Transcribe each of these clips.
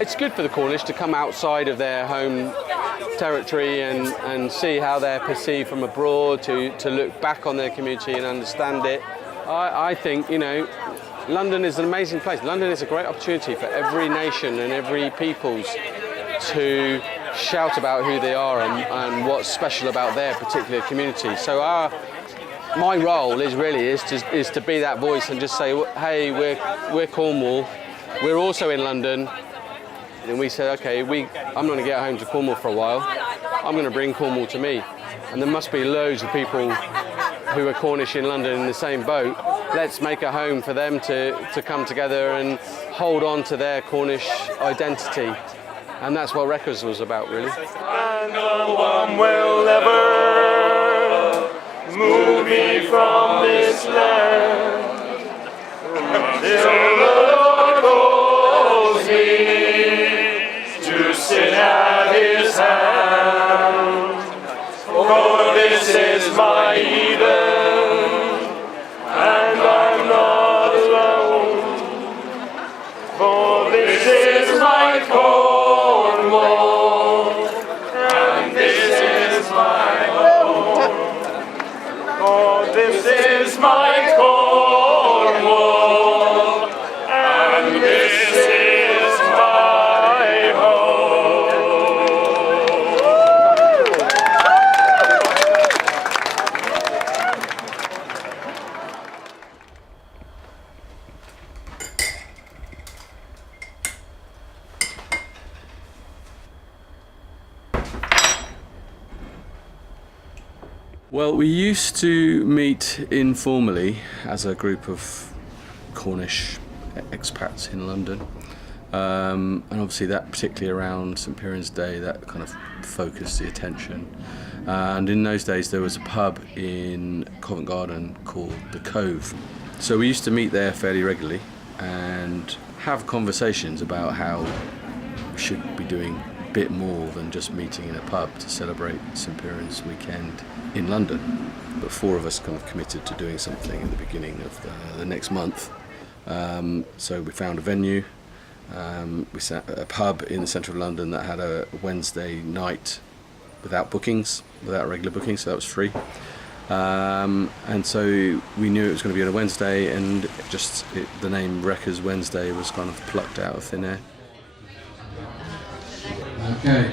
it's good for the Cornish to come outside of their home territory and see how they're perceived from abroad, to look back on their community and understand it. I think, you know, London is an amazing place. London is a great opportunity for every nation and every peoples to shout about who they are and what's special about their particular community. So my role is to be that voice and just say, hey, we're Cornwall, we're also in London, and we said, okay, I'm going to get home to Cornwall for a while. I'm going to bring Cornwall to me, and there must be loads of people who are Cornish in London in the same boat. Let's make a home for them to come together and hold on to their Cornish identity. And that's what Records was about, really. And no one will ever move me from this land till the Lord calls me to sit at his hand. For this is my Eden, and I'm not alone. For this is my Cornwall, and this is my home. For this is my Cornwall, and this is my home. Well, we used to meet informally as a group of Cornish expats in London, and obviously that particularly around St Piran's Day, that kind of focused the attention. And in those days there was a pub in Covent Garden called The Cove. So we used to meet there fairly regularly and have conversations about how we should be doing a bit more than just meeting in a pub to celebrate St Piran's weekend in London. But four of us kind of committed to doing something in the beginning of the next month. So we found a venue. We sat at a pub in the centre of London that had a Wednesday night without regular bookings, so that was free. And so we knew it was going to be on a Wednesday, and the name Wreckers Wednesday was kind of plucked out of thin air. Okay.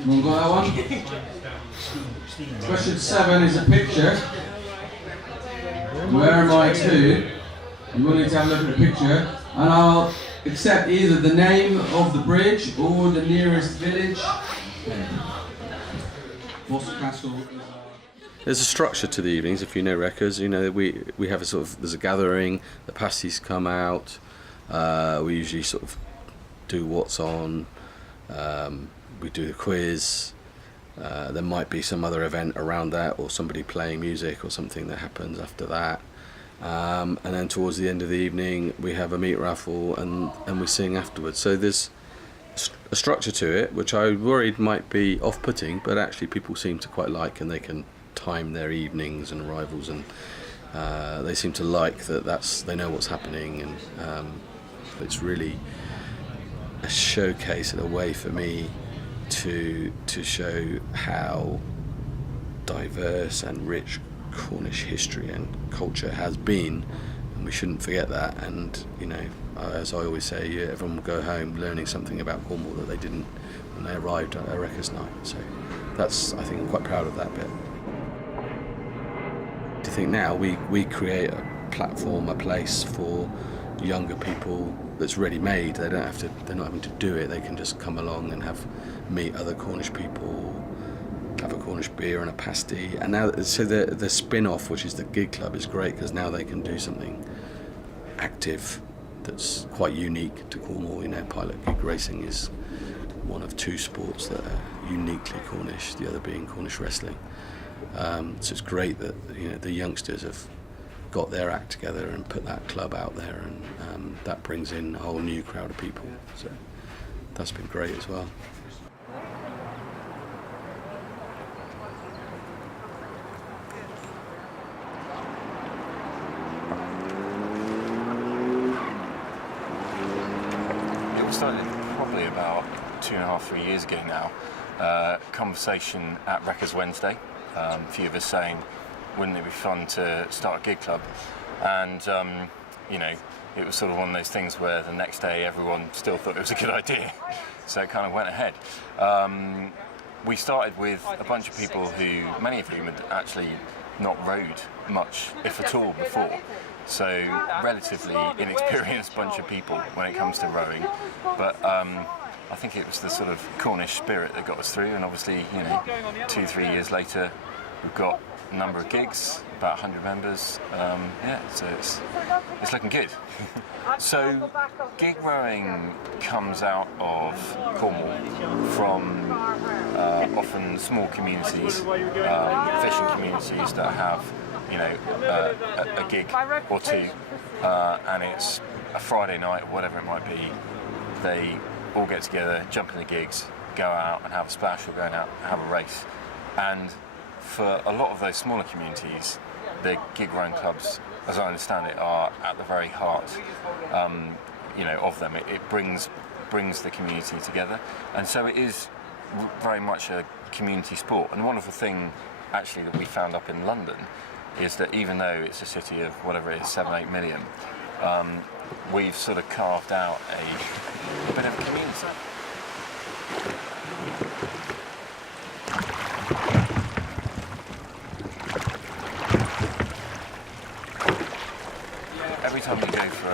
Everyone got that one? Question 7 is a picture. Where am I to? You will need to have a look at the picture, and I'll accept either the name of the bridge or the nearest village. There's a structure to the evenings. If you know Wreckers, you know we have there's a gathering. The pasties come out. We usually sort of do what's on. We do the quiz. There might be some other event around that, or somebody playing music or something that happens after that. And then towards the end of the evening we have a meat raffle and we sing afterwards. So there's a structure to it which I worried might be off-putting, but actually people seem to quite like, and they can time their evenings and arrivals, and they seem to like they know what's happening, and it's really a showcase and a way for me to show how diverse and rich Cornish history and culture has been, and we shouldn't forget that. And you know, as I always say, everyone will go home learning something about Cornwall that they didn't when they arrived at a Wreckers night. So I think I'm quite proud of that bit. I think now we create a platform, a place for younger people that's ready-made. They're not having to do it. They can just come along and meet other Cornish people, have a Cornish beer and a pasty. And now, so the spin-off, which is the gig club, is great because now they can do something active that's quite unique to Cornwall. You know, pilot gig racing is one of two sports that are uniquely Cornish, the other being Cornish wrestling. So it's great that the youngsters have got their act together and put that club out there, and that brings in a whole new crowd of people. So that's been great as well. It started probably about 2.5, 3 years ago now. Conversation at Wreckers Wednesday. A few of us saying, wouldn't it be fun to start a gig club? And you know, it was sort of one of those things where the next day everyone still thought it was a good idea, so it kind of went ahead. We started with a bunch of people who, many of whom had actually not rowed much, if at all, before. So relatively inexperienced bunch of people when it comes to rowing. But I think it was the sort of Cornish spirit that got us through, and obviously, you know, 2-3 years later, we've got a number of gigs, about 100 members. Yeah, so it's looking good. So gig rowing comes out of Cornwall from often small communities, fishing communities that have, you know, a gig or two, and it's a Friday night or whatever it might be. They all get together, jump in the gigs, go out and have a splash, or going out and have a race. And for a lot of those smaller communities, the gig rowing clubs, as I understand it, are at the very heart, you know, of them. It brings the community together, and so it is very much a community sport. And the wonderful thing, actually, that we found up in London is that even though it's a city of whatever it is, 7-8 million, we've sort of carved out a bit of a community. Every time you go for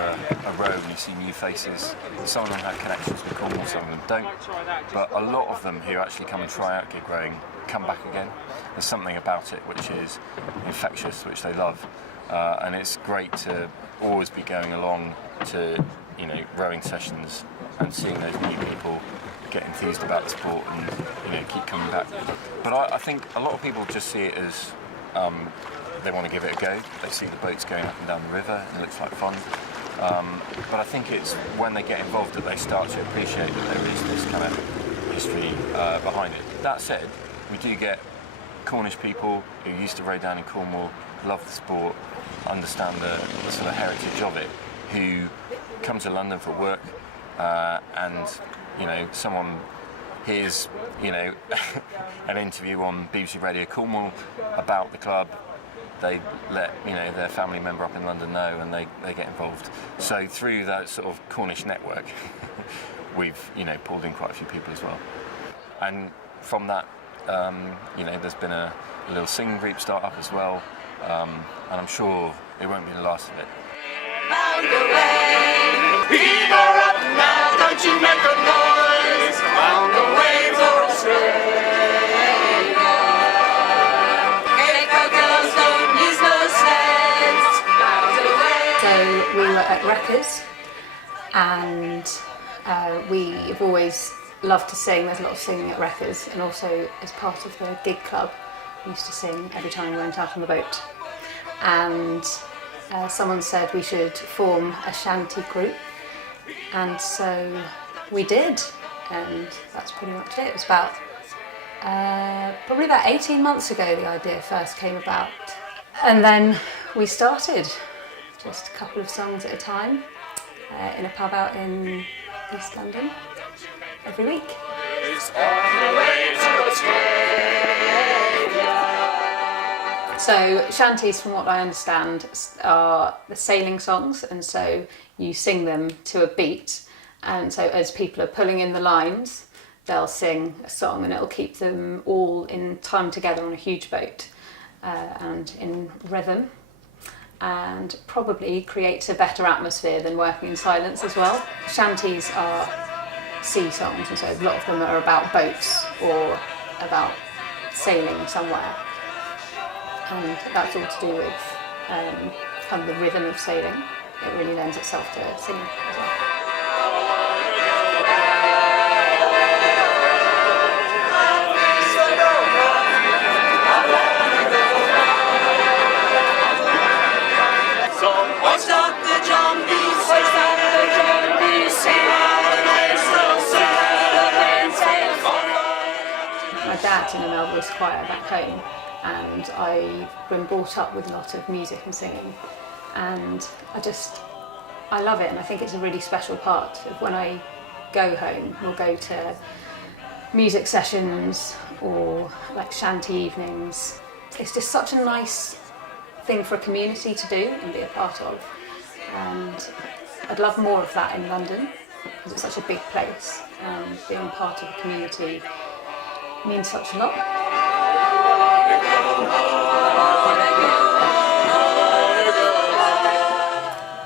a row and you see new faces, some of them have connections with Cornwall, some of them don't, but a lot of them who actually come and try out gig rowing come back again. There's something about it which is infectious, which they love, and it's great to always be going along to, you know, rowing sessions and seeing those new people get enthused about the sport and, you know, keep coming back. But I think a lot of people just see it as they want to give it a go. They see the boats going up and down the river and it looks like fun. But I think it's when they get involved that they start to appreciate that there is this kind of history behind it. That said, we do get Cornish people who used to row down in Cornwall, love the sport, understand the sort of heritage of it, who come to London for work, and, you know, someone hears, you know, an interview on BBC Radio Cornwall about the club. They let, you know, their family member up in London know, and they get involved. So through that sort of Cornish network, we've, you know, pulled in quite a few people as well. And from that, you know, there's been a little singing group start up as well, and I'm sure it won't be the last of it. Round the way, fever up now, don't you make a noise. Round the way for Australia. So we were at Wreckers, and we've always loved to sing. There's a lot of singing at Wreckers, and also as part of the gig club, we used to sing every time we went out on the boat. And someone said we should form a shanty group, and so we did, and that's pretty much it. It was about probably about 18 months ago the idea first came about, and then we started just a couple of songs at a time in a pub out in East London every week. So shanties, from what I understand, are the sailing songs, and so you sing them to a beat, and so as people are pulling in the lines, they'll sing a song, and it'll keep them all in time together on a huge boat and in rhythm, and probably creates a better atmosphere than working in silence as well. Shanties are sea songs, and so a lot of them are about boats or about sailing somewhere, and that's all to do with kind of the rhythm of sailing. It really lends itself to singing as well. My dad's in an old voice choir back home, and I've been brought up with a lot of music and singing, and I love it, and I think it's a really special part of when I go home, we'll go to music sessions or like shanty evenings. It's just such a nice thing for a community to do and be a part of. And I'd love more of that in London because it's such a big place. Being part of a community means such a lot.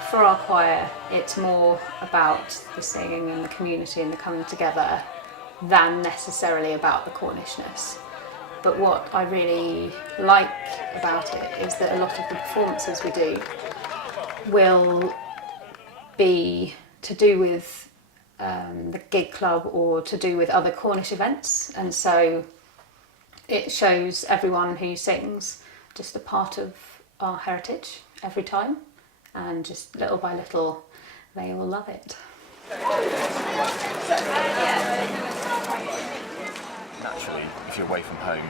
For our choir, it's more about the singing and the community and the coming together than necessarily about the Cornishness. But what I really like about it is that a lot of the performances we do will be to do with the gig club or to do with other Cornish events, and so it shows everyone who sings just a part of our heritage every time, and just little by little they all love it. Naturally, if you're away from home,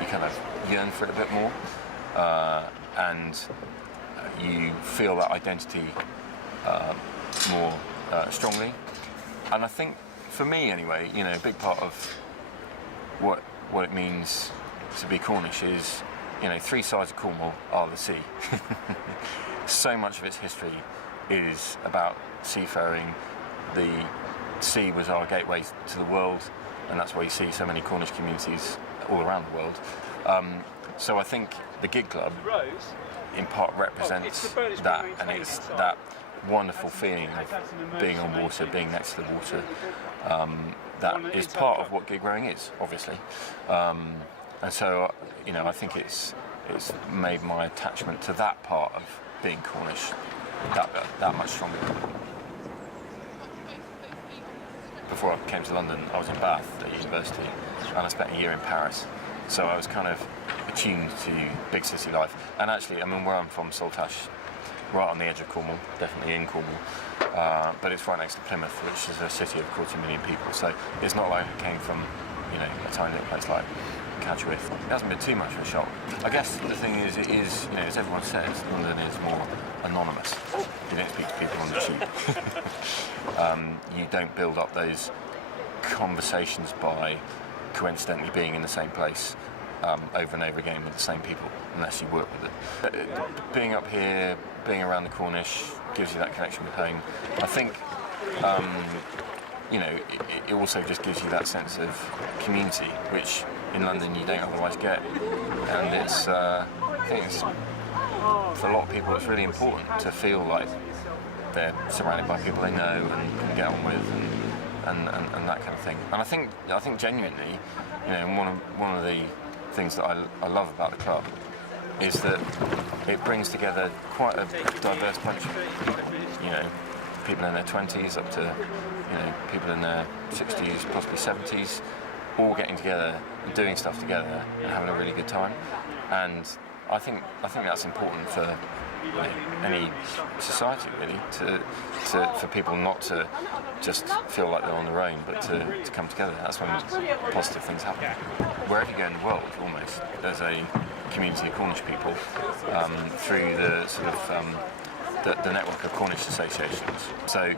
you kind of yearn for it a bit more, and you feel that identity more strongly. And I think, for me anyway, you know, a big part of what it means to be Cornish is, you know, 3 sides of Cornwall are the sea. So much of its history is about seafaring. The sea was our gateway to the world, and that's why you see so many Cornish communities all around the world. So I think the gig club in part represents that, and it's that wonderful feeling of being on water, being next to the water. That is part of what gig rowing is, obviously. And so, you know, I think it's made my attachment to that part of being Cornish that much stronger. Before I came to London, I was in Bath at university, and I spent a year in Paris. So I was kind of attuned to big city life. And actually, I mean, where I'm from, Saltash, right on the edge of Cornwall, definitely in Cornwall, but it's right next to Plymouth, which is a city of 250,000 people. So it's not like I came from, you know, a tiny little place like Cadgwith. It hasn't been too much of a shock. I guess the thing is, it is, you know, as everyone says, London is more anonymous. You don't speak to people on the tube. You don't build up those conversations by coincidentally being in the same place over and over again with the same people, unless you work with it. Being up here, being around the Cornish, gives you that connection with home. I think, you know, it also just gives you that sense of community, which in London you don't otherwise get. And it's, I think it's, for a lot of people, it's really important to feel like they're surrounded by people they know and can get on with, and that kind of thing. And I think genuinely, you know, one of the things that I love about the club is that it brings together quite a diverse bunch of people. You know, people in their 20s up to, you know, people in their 60s, possibly 70s, all getting together and doing stuff together and having a really good time. And I think that's important for, you know, any society, really, for people not to just feel like they're on their own, but to come together. That's when positive things happen. Wherever you go in the world, almost, there's a community of Cornish people through the sort of the network of Cornish associations. So,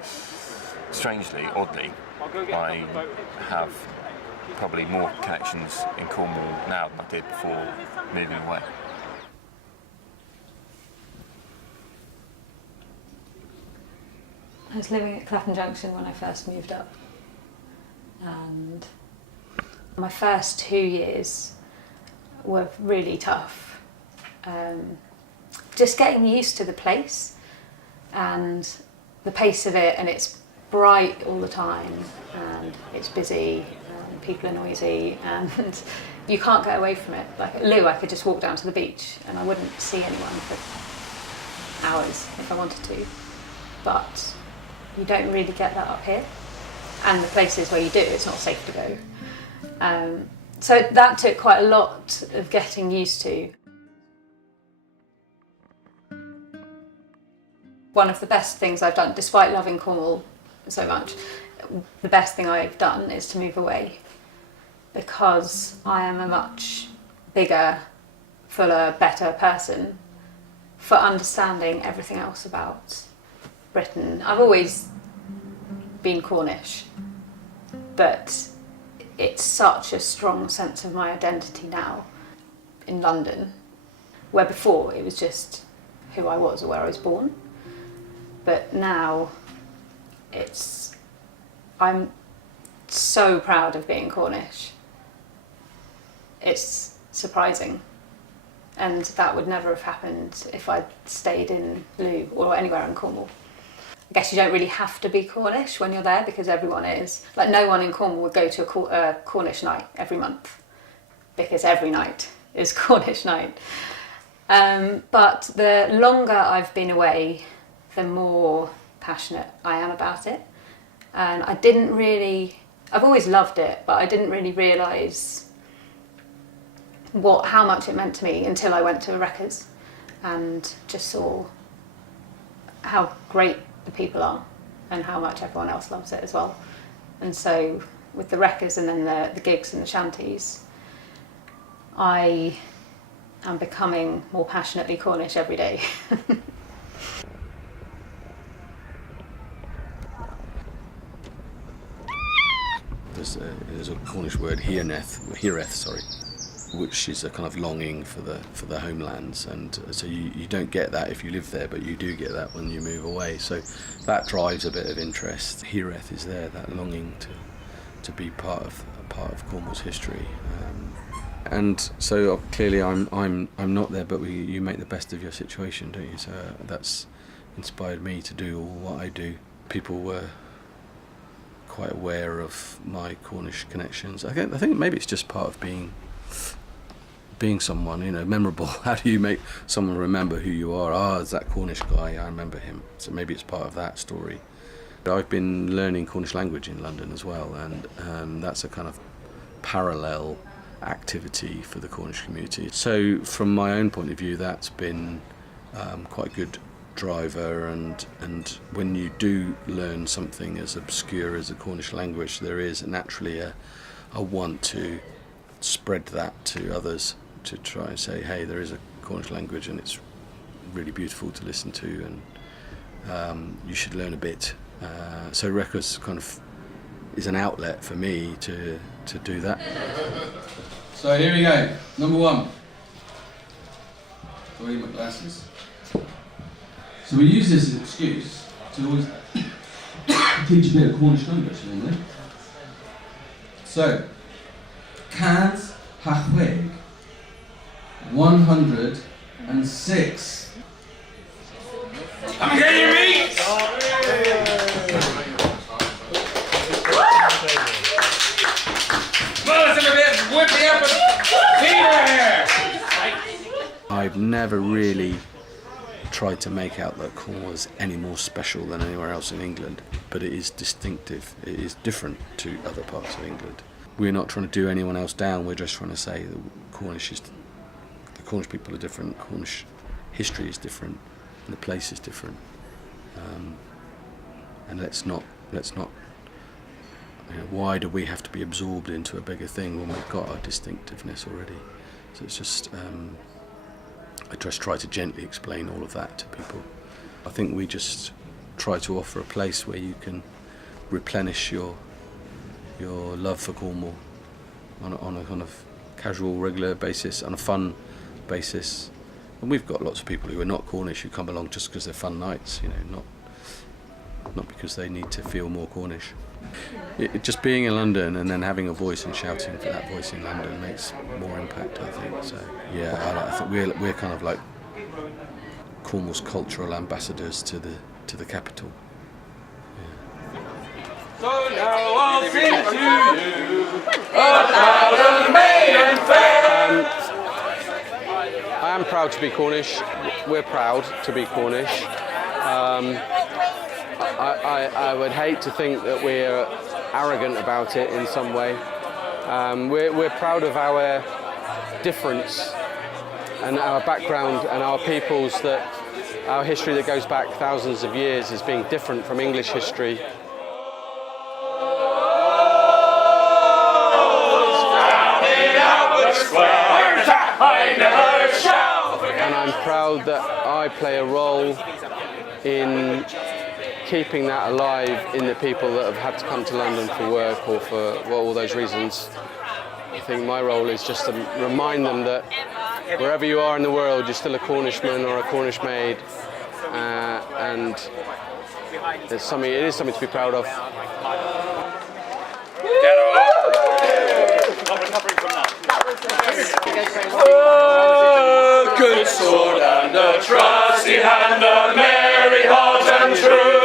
strangely, oddly, I have probably more connections in Cornwall now than I did before moving away. I was living at Clapham Junction when I first moved up, and my first 2 years were really tough. Just getting used to the place and the pace of it, and it's bright all the time and it's busy and people are noisy and you can't get away from it. Like at Lou, I could just walk down to the beach and I wouldn't see anyone for hours if I wanted to, but you don't really get that up here, and the places where you do, it's not safe to go. So that took quite a lot of getting used to. One of the best things I've done, despite loving Cornwall so much, the best thing I've done is to move away, because I am a much bigger, fuller, better person for understanding everything else about Britain. I've always been Cornish, but it's such a strong sense of my identity now in London, where before it was just who I was or where I was born. But now I'm so proud of being Cornish. It's surprising. And that would never have happened if I'd stayed in Lou or anywhere in Cornwall. I guess you don't really have to be Cornish when you're there because everyone is. Like, no one in Cornwall would go to a Cornish night every month because every night is Cornish night. But the longer I've been away, the more passionate I am about it. And I've always loved it, but I didn't really realise how much it meant to me until I went to Wreckers and just saw how great the people are and how much everyone else loves it as well. And so with the Wreckers and then the gigs and the shanties, I am becoming more passionately Cornish every day. There's a Cornish word, hireth, which is a kind of longing for the homelands, and so you don't get that if you live there, but you do get that when you move away. So that drives a bit of interest. Hireth is there, that longing to be part of Cornwall's history, and so clearly I'm not there, but you make the best of your situation, don't you? So that's inspired me to do all what I do. People were quite aware of my Cornish connections. I think maybe it's just part of being someone, memorable. How do you make someone remember who you are? There's that Cornish guy, I remember him. So maybe it's part of that story. But I've been learning Cornish language in London as well, and that's a kind of parallel activity for the Cornish community. So from my own point of view, that's been quite a good driver, and when you do learn something as obscure as the Cornish language, there is naturally a want to spread that to others, to try and say, hey, there is a Cornish language and it's really beautiful to listen to, and you should learn a bit. So Records kind of is an outlet for me to do that. So here we go. Number one. Sorry, my glasses. So we use this as an excuse to always teach a bit of Cornish language, mainly. So, Cans Hachweg 106. I'm getting your meat! Whip me up a fever here! I've never really tried to make out that Cornwall is any more special than anywhere else in England, but it is distinctive. It is different to other parts of England. We're not trying to do anyone else down. We're just trying to say that the Cornish people are different. Cornish history is different, and the place is different. And let's not. Why do we have to be absorbed into a bigger thing when we've got our distinctiveness already? So it's just. I just try to gently explain all of that to people. I think we just try to offer a place where you can replenish your love for Cornwall on a kind of casual, regular basis, on a fun basis. And we've got lots of people who are not Cornish who come along just because they're fun nights, not because they need to feel more Cornish. Just being in London and then having a voice and shouting for that voice in London makes more impact, I think. So yeah, I think we're kind of like Cornwall's cultural ambassadors to the capital. So now I'll sing to you about a maiden fair. I am proud to be Cornish. We're proud to be Cornish. I would hate to think that we're arrogant about it in some way. We're proud of our difference and our background and our peoples, that our history that goes back thousands of years is being different from English history. And I'm proud that I play a role in keeping that alive in the people that have had to come to London for work or for all those reasons. I think my role is just to remind them that wherever you are in the world, you're still a Cornishman or a Cornish maid, and it is something to be proud of. A good sword and a trusty hand, a merry heart and true.